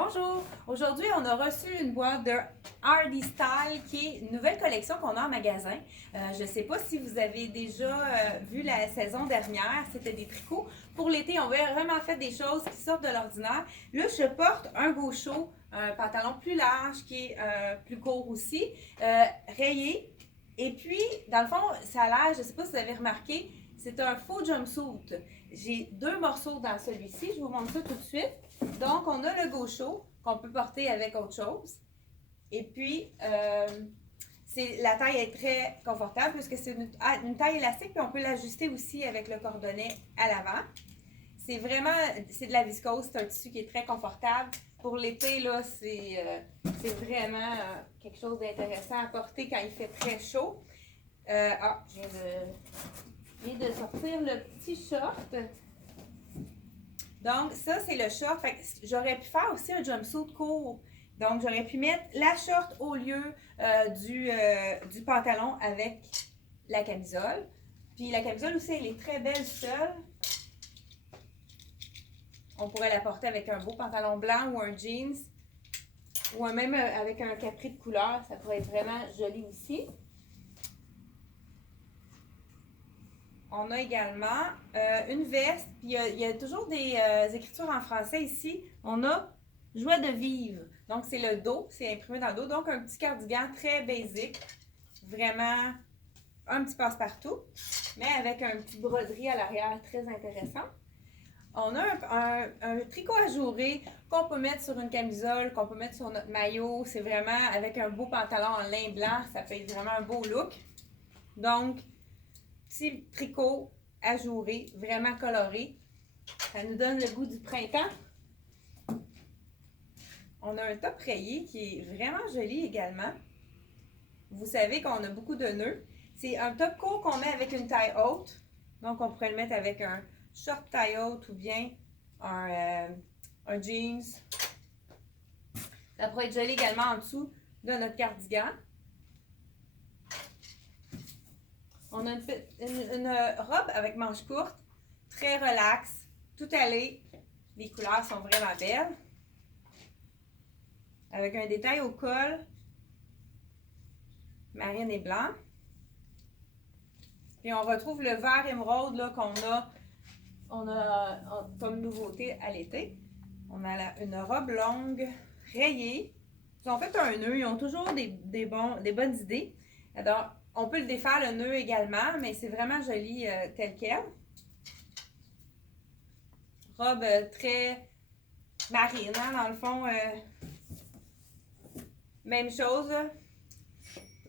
Bonjour! Aujourd'hui, on a reçu une boîte de Hardy Style qui est une nouvelle collection qu'on a en magasin. Je ne sais pas si vous avez déjà vu la saison dernière, c'était des tricots. Pour l'été, on a vraiment fait des choses qui sortent de l'ordinaire. Là, je porte un gaucho, un pantalon plus large qui est plus court aussi, rayé. Et puis, dans le fond, ça a l'air, je ne sais pas si vous avez remarqué, c'est un faux jumpsuit. J'ai deux morceaux dans celui-ci, je vous montre ça tout de suite. Donc, on a le gaucho qu'on peut porter avec autre chose. Et puis, la taille est très confortable puisque c'est une taille élastique, puis on peut l'ajuster aussi avec le cordonnet à l'avant. C'est de la viscose, c'est un tissu qui est très confortable. Pour l'été, là, c'est vraiment quelque chose d'intéressant à porter quand il fait très chaud. Je viens de sortir le petit short. Donc, ça, c'est le short. J'aurais pu faire aussi un jumpsuit court. Donc, j'aurais pu mettre la short au lieu du pantalon avec la camisole. Puis la camisole aussi, elle est très belle seule. On pourrait la porter avec un beau pantalon blanc ou un jeans. Ou même avec un capri de couleur. Ça pourrait être vraiment joli aussi. On a également une veste, puis il y a toujours des écritures en français ici. On a « Joie de vivre ». Donc, c'est le dos, c'est imprimé dans le dos. Donc, un petit cardigan très basique. Vraiment un petit passe-partout, mais avec un petit broderie à l'arrière très intéressant. On a un tricot ajouré qu'on peut mettre sur une camisole, qu'on peut mettre sur notre maillot. C'est vraiment avec un beau pantalon en lin blanc. Ça fait vraiment un beau look. Donc, petit tricot ajouré, vraiment coloré. Ça nous donne le goût du printemps. On a un top rayé qui est vraiment joli également. Vous savez qu'on a beaucoup de nœuds. C'est un top court qu'on met avec une taille haute. Donc, on pourrait le mettre avec un short taille haute ou bien un jeans. Ça pourrait être joli également en dessous de notre cardigan. On a une robe avec manches courtes, très relaxe, tout allé. Les couleurs sont vraiment belles. Avec un détail au col, marine et blanc. Puis on retrouve le vert émeraude là, qu'on a comme nouveauté à l'été. On a une robe longue, rayée. Ils ont fait un nœud, ils ont toujours des bonnes idées. Alors, on peut le défaire le nœud également, mais c'est vraiment joli tel quel. Robe très marine, hein, dans le fond. Même chose.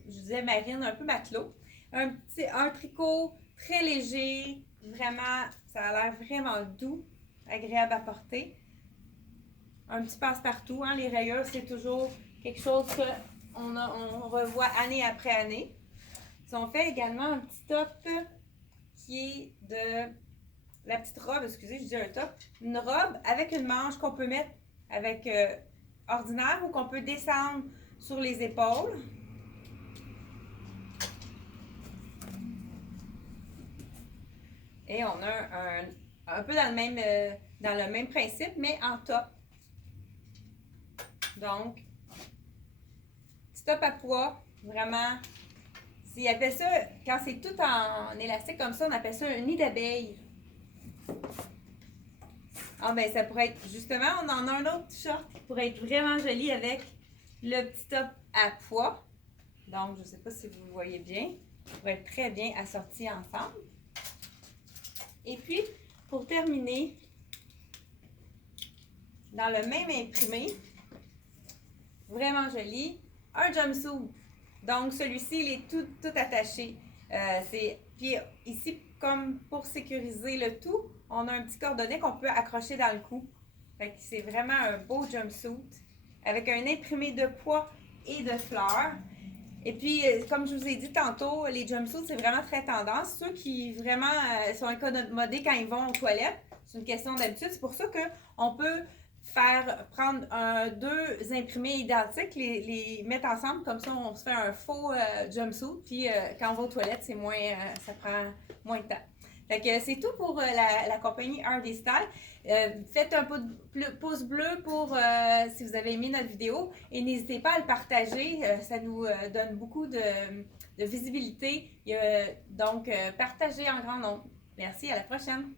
Je disais marine, un peu matelot. Un tricot très léger. Vraiment, ça a l'air vraiment doux, agréable à porter. Un petit passe-partout. Hein, les rayures, c'est toujours quelque chose qu'on revoit année après année. Ils ont fait également un petit top qui est de la petite robe, excusez, je dis un top, une robe avec une manche qu'on peut mettre avec ordinaire ou qu'on peut descendre sur les épaules. Et on a un peu dans le même principe, mais en top. Donc, petit top à pois, vraiment. Ils appellent ça, quand c'est tout en élastique comme ça, on appelle ça un nid d'abeille. Ah ben ça pourrait être, justement, on en a un autre short qui pourrait être vraiment joli avec le petit top à pois. Donc, je ne sais pas si vous le voyez bien. Ça pourrait être très bien assorti ensemble. Et puis, pour terminer, dans le même imprimé, vraiment joli, un jumpsuit. Donc, celui-ci, il est tout attaché. Puis ici, comme pour sécuriser le tout, on a un petit cordonnet qu'on peut accrocher dans le cou. Fait que c'est vraiment un beau jumpsuit avec un imprimé de pois et de fleurs. Et puis, comme je vous ai dit tantôt, les jumpsuits, c'est vraiment très tendance. Ceux qui vraiment sont incommodés quand ils vont aux toilettes, c'est une question d'habitude. C'est pour ça qu'on peut prendre deux imprimés identiques, les mettre ensemble, comme ça on se fait un faux jumpsuit, puis quand on va aux toilettes, ça prend moins de temps. Fait que c'est tout pour la compagnie Hardy Style. Faites un pouce bleu pour si vous avez aimé notre vidéo et n'hésitez pas à le partager. Ça nous donne beaucoup de visibilité. Donc, partagez en grand nombre. Merci, à la prochaine.